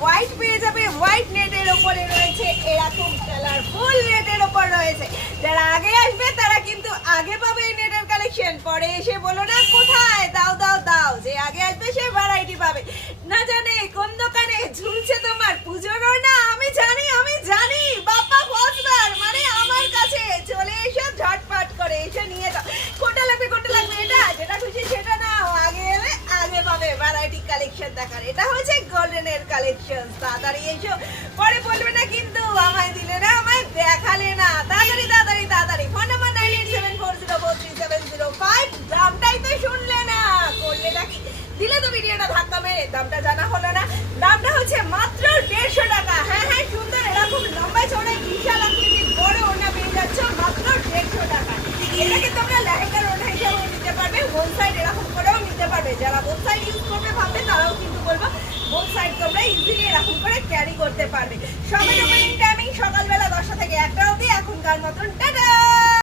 White পেয়ে যাবে, white নেটের ওপরে রয়েছে এরকম কালারফুল নেটের ওপর রয়েছে। যারা আগে আসবে তারা কিন্তু আগে পাবে এই নেটের কালেকশন, পরে এসে বলো না কোথায়, দাও দাও দাও। যে আগে আসবে সে ভ্যারাইটি পাবে। না জানে কোন দোকানে ঝুলছে তোমার পুজোর না, আমি জানি বাপ্পা ফসবার মানে আমার কাছে চলে এসো, ঝটপট করে এসে নিয়ে যাও। কোনটা লাগবে এটা, যেটা খুশি সেটা নাও। আগে এলে আগে পাবে ভ্যারাইটি কালেকশন দেখার। এটা হচ্ছে গোল্ডেনের কালেকশন। তাড়াতাড়ি এসো, পরে বলবে না কিন্তু আমায় দিলে না, আমায় দেখালে না। তাড়াতাড়ি ফোন নাম্বার 9874043705। দামটাই তো শুনলে না, করলে নাকি দিলে তো ভিডিওটা ধাক্কা মেরে। দামটা জানা হলো না, দামটা হচ্ছে মাত্র 150 টাকা। হ্যাঁ সুন্দর এরকম লম্বা চড়া বিশাল আকৃতির বড় ওড়না পেয়ে যাচ্ছ মাত্র 150 টাকা। এটাকে তোমরা লেহেঙ্গার ওড়না হিসেবেও নিতে পারবে, বোথ সাইড এরকম করেও নিতে পারবে। যারা বোথ সাইড ইউজ করবে ভাববে তারাও কিন্তু বলবো বোথ সাইড তোমরা ইজিলি এরকম করে ক্যারি করতে পারবে। সবাই টাইমিং সকালবেলা 10টা থেকে 1টা অবধি, এখনকার মতন